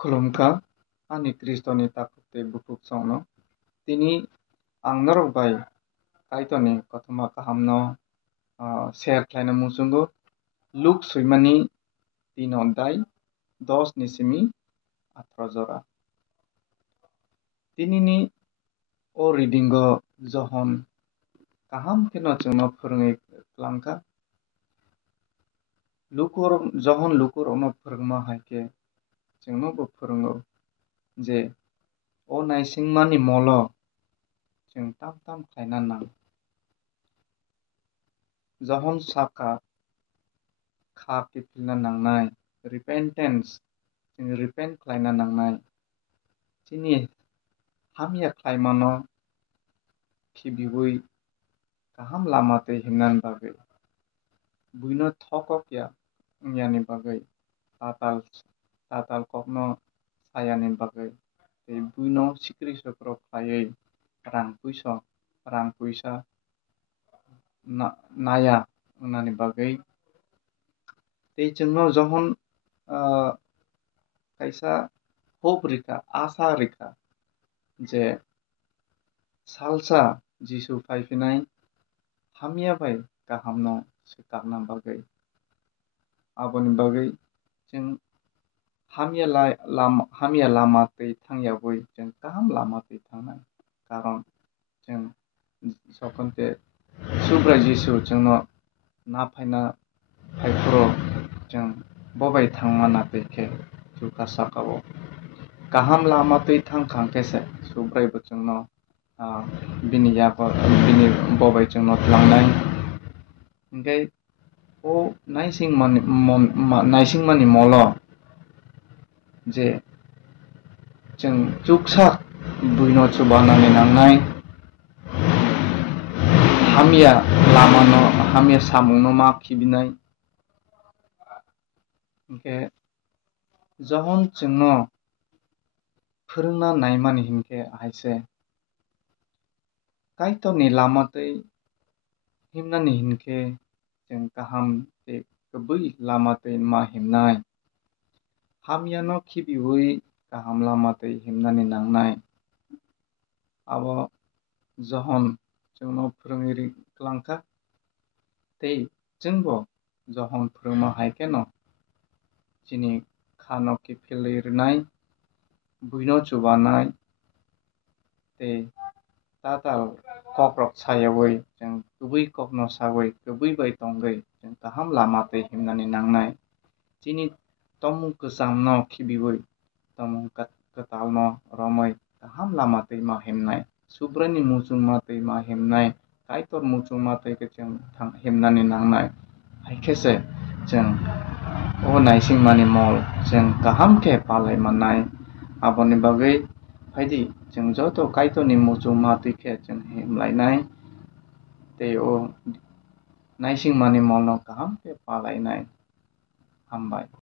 Khulumka ani Kristoni takute bufuk songno tini ang norok bai kaitoni kothoma kahamno share khlaina muchungo Luke suimani 3 অধ্যায় 10 ni simi 18 jora tinini o reading o johon kaham kheno chungno phwrwngwi klangkha johon lukurokno phwrwngma haikhe chungno bo phwrwngo je o naisingmani molo chung tam tam khlaina nang johon saka kha kifilna nangnai repentance chung repent khlaina nangnai chini hamya khlaimano khibiwi kaham lama tei himnani bagwi buino thokokya wngyani bagwi tatal kokno sayani bagwi tei buino sikri sokro khlaiwi rang puisa naya wngnani bagwi tei chungno johon kaisa hope rwkha asa rwkha je salsa Jisu faiphinai hamya bai kahamno swkakna bagwi aboni bagwi chung hamya lama tei thangyawi chung kaham lama tei thangnai karon chung jokhonte subrai Jisu chungno naphaina phaifru chung bobai thangmana teikhe juka sakao kaham lama tei thangkhang khe subrai bo chungno bini bobai chungno tlangnai hingkhai o naisingmani molo je chung chuksak buino chubanani nangnai hamya samungno ma khibinai hingkhe johon chungno phwrwngna naimani hinkhe haise kaitoni lama tei himnani hinkhe chung kaham tei kwbui lama tei ma himnai hamya no khibiwi kaham lama tei himnani nangnai abo johon chungno phwrwngwi klangkha tei chungbo johon phwrwngma haikhe no chini kha no kifilwi rwnai buino chubanai tei tatal kokrok sayawi chung kwbui kokno sawi kwbui bai tongwi chung kaham lama tei himnani nangnai chini tomung kwcham no khibiwi tomung kwtal no romwi kaham lama tei ma himnai subraini muchungma tei ma himnai kaitor muchungma tei khe chung himnani nangnai haikhese chung o naisingmani mol chung kaham khe palaimannai aboni bagwi haidi chung joto kaitoni muchungma tei khe chung himlainai tei o naisingmani mol no kaham khe palainai hambai।